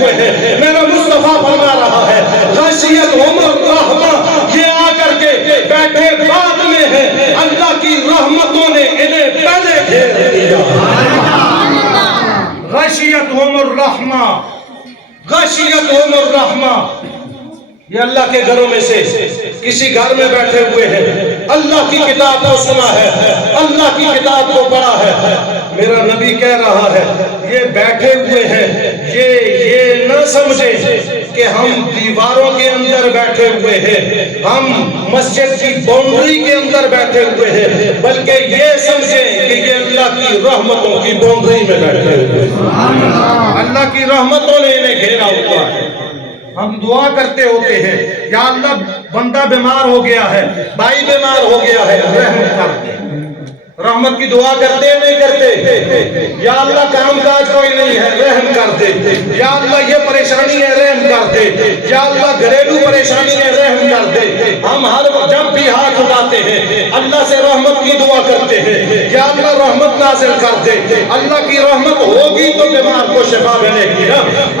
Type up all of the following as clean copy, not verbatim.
ہوئے ہیں۔ میرا مصطفیٰ فرما رہا ہے غشیت عمر رحمہ، یہ آ کر کے بیٹھے بعد میں ہیں، اللہ کی رحمتوں نے انہیں پہلے گھیر دیا۔ غشیت عمر رحمہ، غشیت عمر رحمہ، یہ اللہ کے گھروں میں سے کسی گھر میں بیٹھے ہوئے ہیں، اللہ کی کتاب کو سنا ہے، اللہ کی کتاب کو پڑھا ہے۔ میرا نبی کہہ رہا ہے یہ بیٹھے ہوئے ہیں، یہ نہ سمجھیں کہ ہم دیواروں کے اندر بیٹھے ہوئے ہیں، ہم مسجد کی باؤنڈری کے اندر بیٹھے ہوئے ہیں، بلکہ یہ سمجھیں کہ یہ اللہ کی رحمتوں کی باؤنڈری میں بیٹھے ہوئے ہیں۔ اللہ کی رحمتوں نے انہیں گھیرا ہوا ہے۔ ہم دعا کرتے ہوتے ہیں یا اللہ بندہ بیمار ہو گیا ہے، بھائی بیمار ہو گیا ہے، رحم کر دے۔ رحمت کی دعا کرتے نہیں کرتے؟ یا اللہ کام کاج کوئی نہیں ہے، رحم کر دے۔ یا اللہ یہ پریشانی ہے، رحم کر دے۔ یا اللہ گھریلو پریشانی ہے، رحم کر دے۔ ہم ہر جب بھی ہاتھ اٹھاتے ہیں اللہ سے رحمت کی دعا کرتے ہیں، یا اللہ رحمت نازل کر دے۔ اللہ کی رحمت ہوگی تو بیمار کو شفا ملے گی،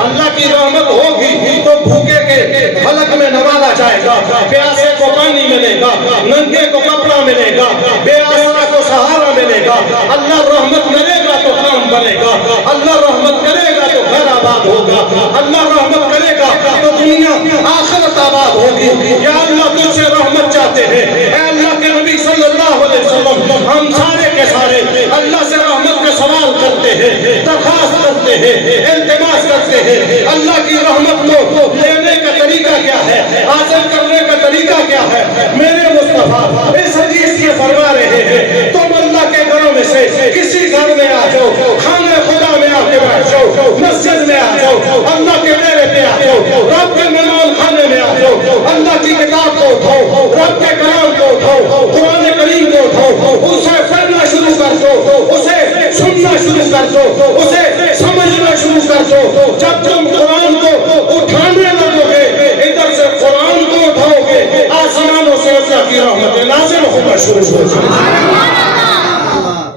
اللہ کی رحمت ہوگی تو بھوکے کے حلق میں نوالا جائے گا، پیاسے کو پانی ملے گا، ننگے کو کپڑا ملے گا، بے آسرا کو سہارا ملے گا۔ اللہ رحمت کرے گا تو کام بنے گا، اللہ رحمت کرے گا تو گھر آباد ہوگا، اللہ رحمت کرے گا تو دنیا آخرت آباد ہوگی۔ یا اللہ تجھ سے رحمت چاہتے ہیں، اے اللہ کے نبی صلی اللہ علیہ وسلم، ہم سارے کے سارے اللہ سے رحمت کا سوال کرتے ہیں، درخواست کرتے ہیں، التماس کرتے ہیں۔ اللہ کی رحمت کو لینے کا طریقہ کیا ہے، حاصل کرنے کا طریقہ کیا ہے؟ میرے مصطفیٰ اس حدیث کے فرما رہے ہیں تم اللہ کے گھروں میں سے کسی گھر میں آ جاؤ، خانہ خدا میں آ کے بیٹھ جاؤ، مسجد میں آ جاؤ، اللہ کے ڈیرے پہ آ جاؤ، رب کے مہمان خانے میں آ جاؤ، اللہ کی کتاب کو اٹھاؤ، رب کے کلام کو اٹھاؤ، قرآن کریم کو اٹھاؤ، اسے پڑھنا شروع کر دو، اسے سننا شروع کر دو، اسے سمجھنا شروع کر دو۔ جب تم قرآن کو اٹھانے لگو گے، ادھر سے قرآن کو اٹھاؤ گے، آسمانوں سے اللہ کی رحمتیں نازل ہونا شروع ہو جائیں گی۔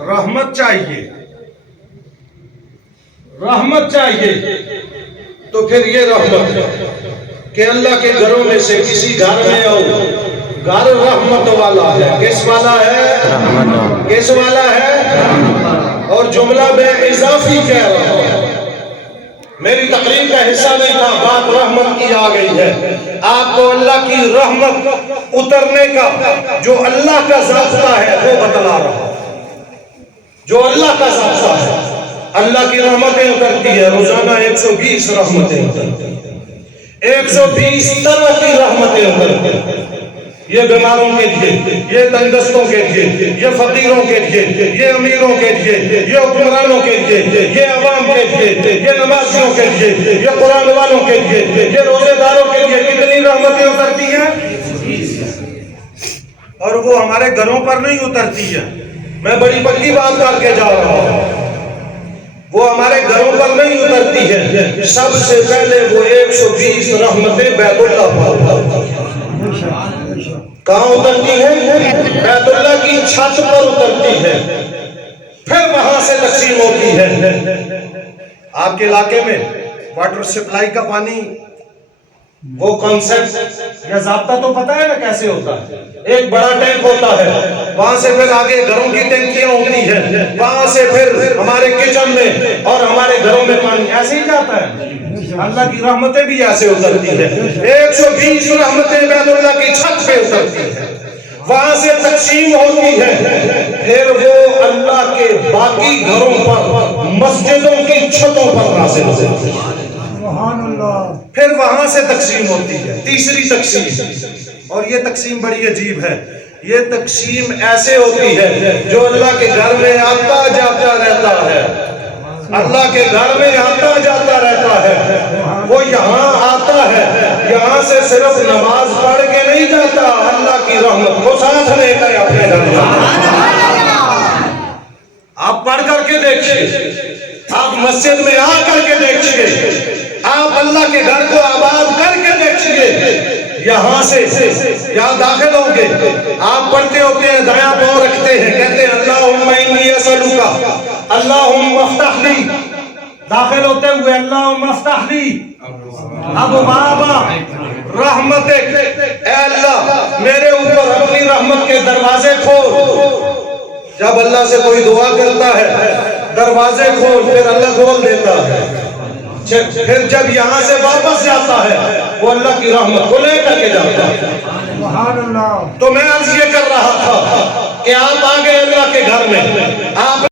رحمت چاہیے، رحمت چاہیے، تو پھر یہ رحمت کہ اللہ کے گھروں میں سے کسی گھر میں آؤ، گھر رحمت والا ہے۔ کس والا ہے؟ کس والا ہے؟ اور جملہ میں اضافی کہہ رہا ہوں، میری تقریر کا حصہ نہیں تھا، بات رحمت کی آ گئی ہے۔ آپ کو اللہ کی رحمت اترنے کا جو اللہ کا ضابطہ ہے وہ بتلا رہا ہوں، جو اللہ کا ضابطہ ہے۔ اللہ کی رحمتیں اترتی ہے، روزانہ 120 رحمتیں اترتی ہیں، 120 طرح کی رحمتیں اترتی ہیں۔ یہ بیماروں کے لیے، یہ تندرستوں کے لیے، یہ فقیروں کے لیے، یہ امیروں کے لیے، یہ حکمرانوں کے لیے، یہ عوام کے لیے، یہ نمازیوں کے لیے، یہ قرآن والوں کے لیے، یہ روزے داروں کے لیے کتنی رحمتیں اترتی ہیں؟ اور وہ ہمارے گھروں پر نہیں اترتی ہیں، میں بڑی پکی بات کر کے جا رہا ہوں، وہ ہمارے گھروں پر نہیں اترتی ہے۔ سب سے پہلے وہ 120 رحمتیں بیت اللہ پر کہاں اترتی ہے؟ بیت اللہ کی چھت پر اترتی ہے، پھر وہاں سے تقسیم ہوتی ہے۔ آپ کے علاقے میں واٹر سپلائی کا پانی وہ کانسیپٹ یا ضابطہ تو پتہ ہے نا کیسے ہوتا ہے؟ ایک بڑا ٹینک ہوتا ہے، وہاں سے پھر آگے گھروں کی ٹینکیاں ہوتی ہیں، وہاں سے پھر ہمارے کچن میں اور ہمارے گھروں میں پانی ایسے ہی جاتا ہے۔ اللہ کی رحمتیں بھی ایسے اترتی ہیں، 120 رحمتیں بیت اللہ کی چھت پہ اترتی ہیں، وہاں سے تقسیم ہوتی ہے، پھر وہ اللہ کے باقی گھروں پر، مسجدوں کی چھتوں پر نازل ہوتی ہے، پھر وہاں سے تقسیم ہوتی ہے۔ تیسری تقسیم، اور یہ تقسیم بڑی عجیب ہے، یہ تقسیم ایسے ہوتی ہے جو اللہ کے گھر میں آتا جاتا رہتا ہے، اللہ کے گھر میں آتا جاتا رہتا ہے، وہ یہاں آتا ہے، یہاں سے صرف نماز پڑھ کے نہیں جاتا، اللہ کی رحمت کو ساتھ لے کر اپنے گھر میں۔ آپ پڑھ کر کے دیکھیے، آپ مسجد میں آ کر کے دیکھیے، آپ اللہ کے گھر کو آباد کر کے دیکھیے، یہاں سے یہاں داخل ہوں گے، آپ پڑھتے ہوتے ہیں، دایاں پاؤں رکھتے ہیں، کہتے ہیں اللہم انی اسألک اللہم افتح لی داخل ہوتے ہوئے اللہم افتح لی ابواب رحمتک، اے اللہ میرے اوپر اپنی رحمت کے دروازے کھول۔ جب اللہ سے کوئی دعا کرتا ہے دروازے کھول، پھر اللہ کھول دیتا ہے، پھر جب یہاں سے واپس جاتا ہے وہ اللہ کی رحمت کو لے کر کے جاتا ہے۔ تو میں عرض یہ کر رہا تھا کہ آپ آگے اللہ کے گھر میں آپ